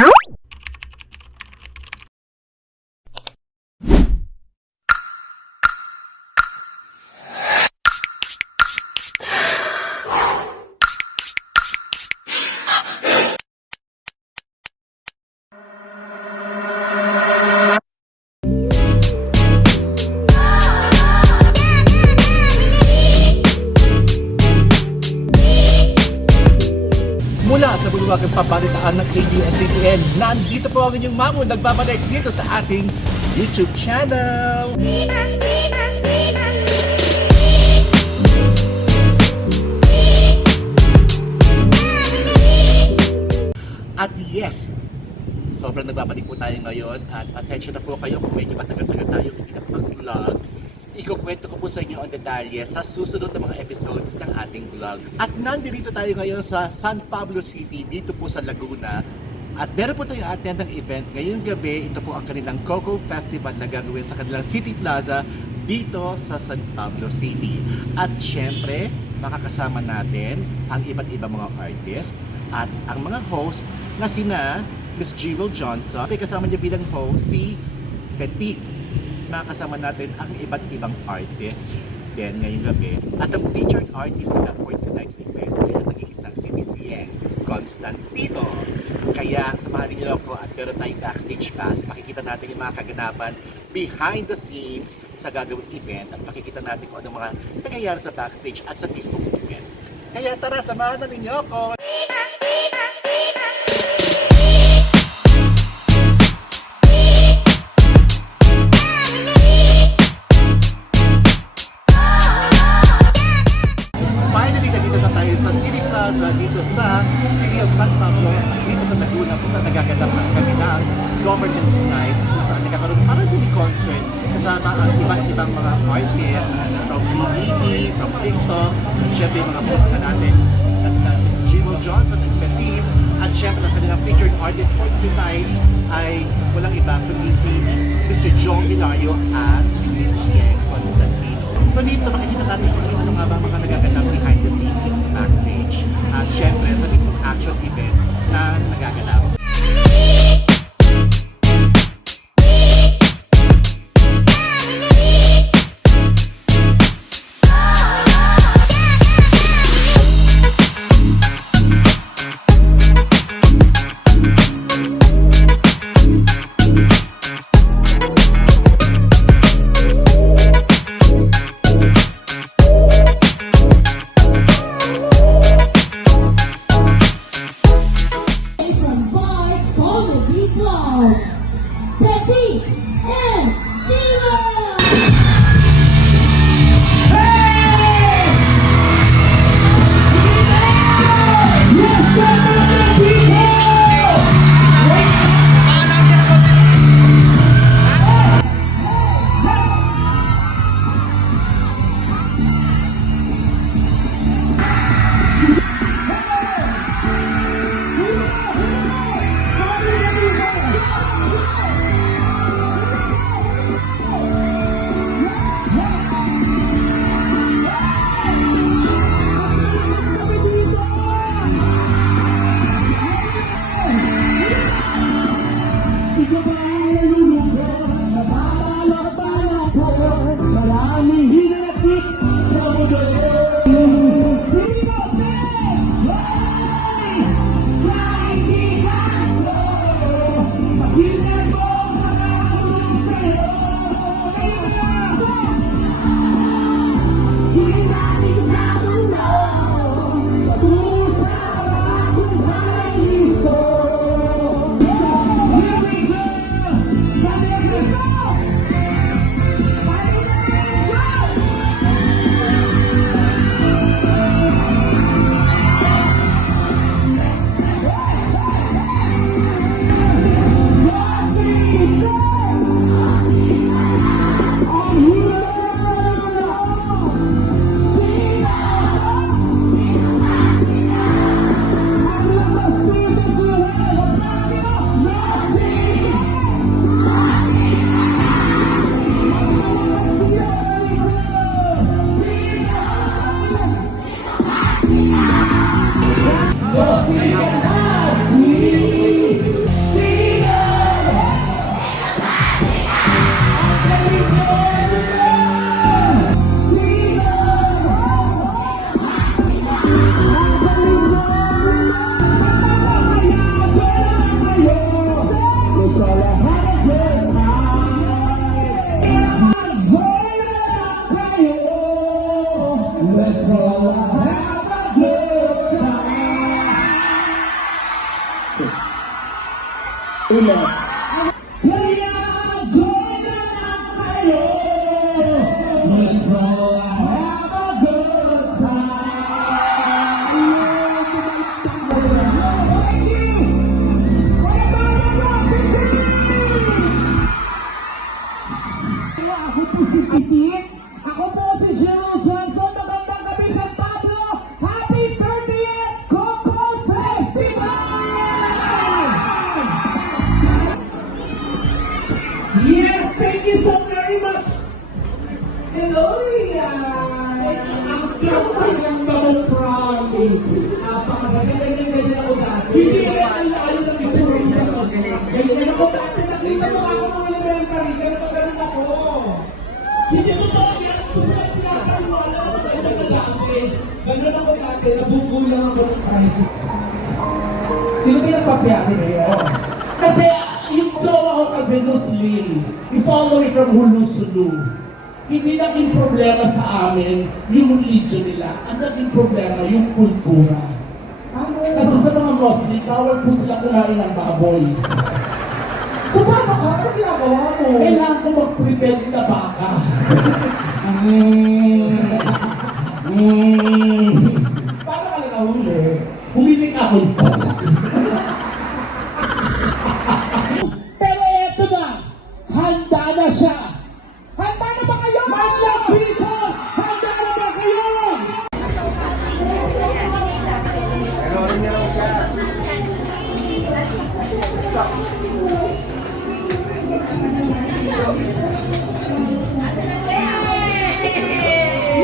Ow! Po ang inyong mamo nagbabalik dito sa ating YouTube channel. At yes, sobrang nagbabalik po tayo ngayon at pasensya na po kayo kung medyo matagal-tagal tayo hindi na mag-vlog. Ikukwento ko po sa inyo ang detalye sa susunod na mga episodes ng ating vlog. At nandito tayo ngayon sa San Pablo City, dito po sa Laguna. At meron po tayong attend ng event ngayong gabi. Ito po ang kanilang Coco Festival na gagawin sa kanilang City Plaza dito sa San Pablo City. At syempre, makakasama natin ang iba't ibang mga artist at ang mga host na sina Miss Jewel Johnson. May kasama niya bilang host si Petit. Makakasama natin ang iba't ibang artists din ngayong gabi. At ang featured artist na for tonight's event ay ang nag-iisang si Miss Constantino. Kaya samahan niyo ako at meron tayong backstage pass. Makikita natin yung mga kaganapan behind the scenes sa gagawing event at makikita natin kung ano mga nangyayari sa backstage at sa mismong event. Kaya tara, samahan na ninyo ako. Plaza, dito sa City of San Pablo, dito sa Laguna, kung saan nagaganap ang kanilang governance night, kung saan nagkakaroon parang mini concert, kasama ang iba't ibang mga artists from BBB, from TikTok, syempre mga boss na natin, na sila Miss Jewel Johnson and Petit, at syempre ang kanilang featured artist for tonight ay walang iba kundi si Mr. John Hilario at si Miss Yen Constantino. So dito makikita natin kung ano nga ba mga nagaganap behind the scenes dito sa backstage. At syempre sa mismong action event na nagaganap. Sa Ganyan ako dati. Nakita mo ako ng elementary. Ganun ako, ganun ako. Hindi ko sa dati. Ganun ako dati. Nabubulang ako ng price. Sino pinagpapiyari ngayon? Kasi yung jowa ko kasi Muslim, is all the from Hulu-Sulu. Hindi naging problema sa amin yung religion nila. Ang naging problema yung kultura. Sa Muslim, bawal po sila kumain ng baboy. So, saan ka? Ano ginagawa mo? Kailangan ko mag-prepare na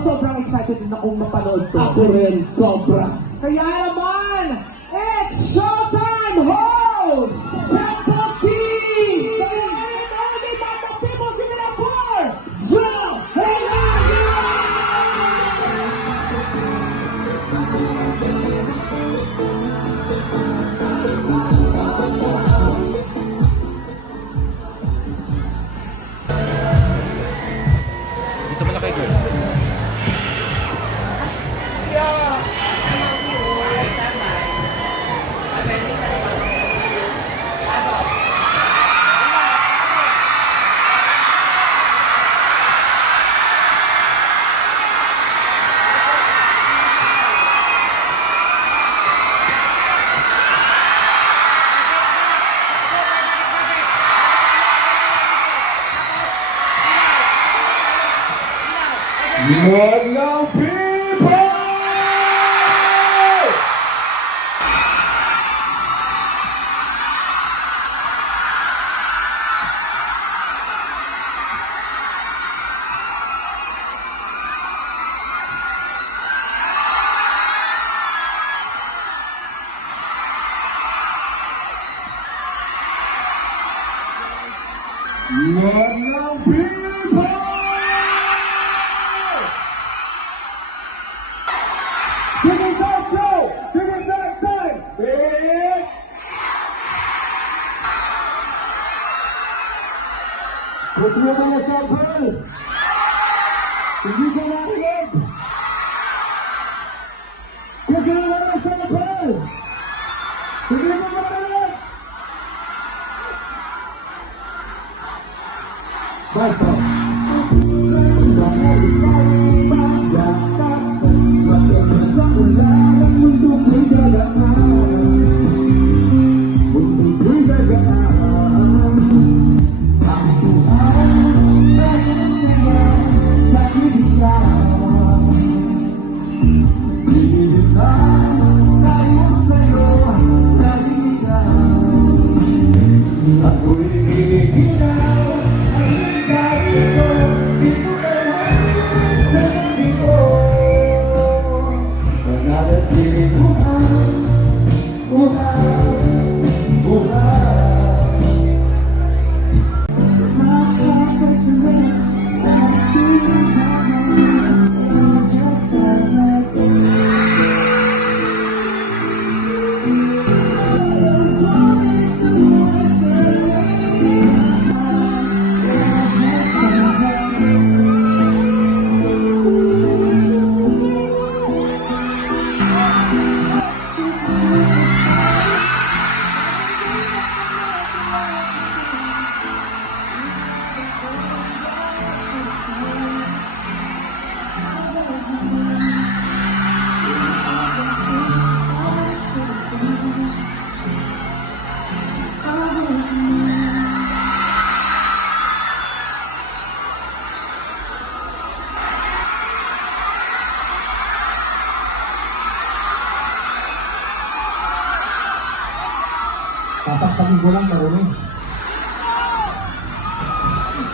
sobrang excited din akong mapanood to. Ako rin, sobra. Kaya naman, it's Mo ba na sample? Hindi ko marinig! Gusto mo ba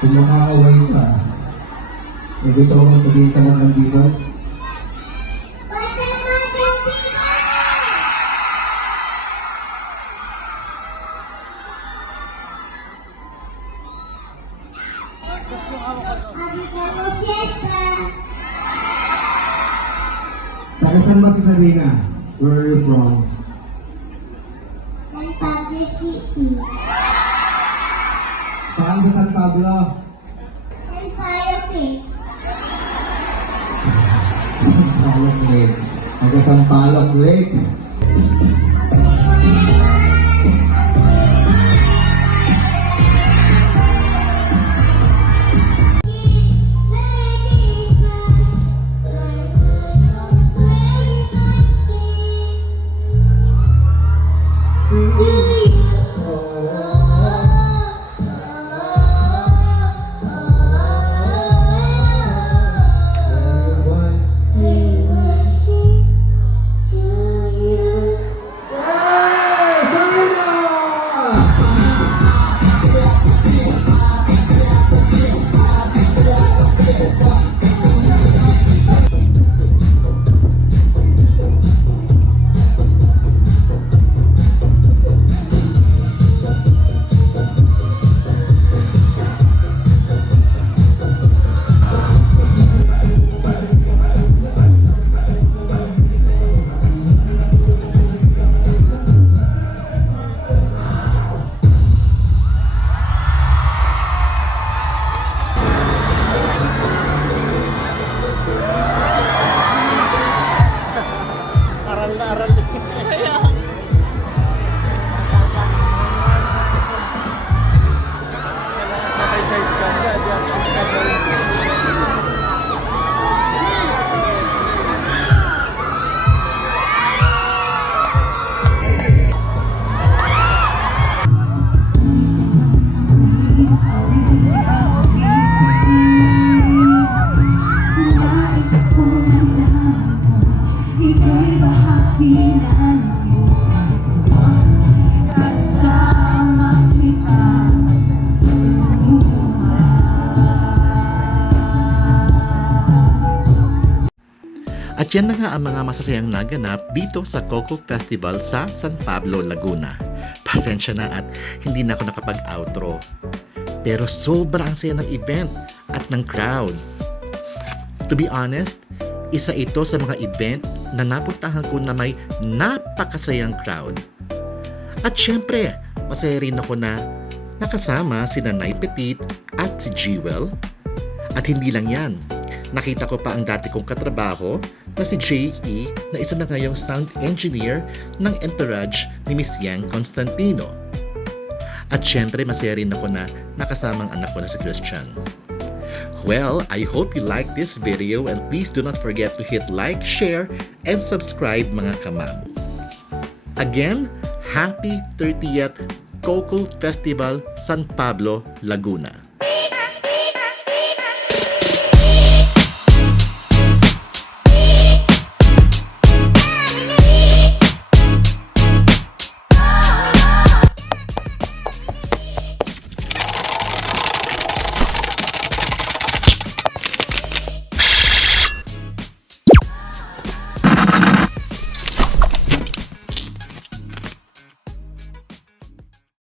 Kung makakaway ka, may gusto ko bang sabihin sa mga dito? Taga saan ba si Sarina? Where are you from? Saan sa San Pablo? Sampalok Lake. Taga Sampalok Lake. At yan na nga ang mga masasayang naganap dito sa Coco Festival sa San Pablo, Laguna. Pasensya na at hindi na ako nakapag-outro. Pero sobrang saya ng event at ng crowd. To be honest, isa ito sa mga event na napuntahan ko na may napakasayang crowd. At syempre, masaya rin ako na nakasama si Nanay Petit at si Jewel. At hindi lang yan, nakita ko pa ang dati kong katrabaho na si J.E. na isa na ngayong sound engineer ng entourage ni Miss Yang Constantino. At syempre, masaya rin ako na nakasamang anak ko na si Christian. Well, I hope you like this video and please do not forget to hit like, share, and subscribe mga kamam. Again, happy 30th Coco Festival San Pablo, Laguna.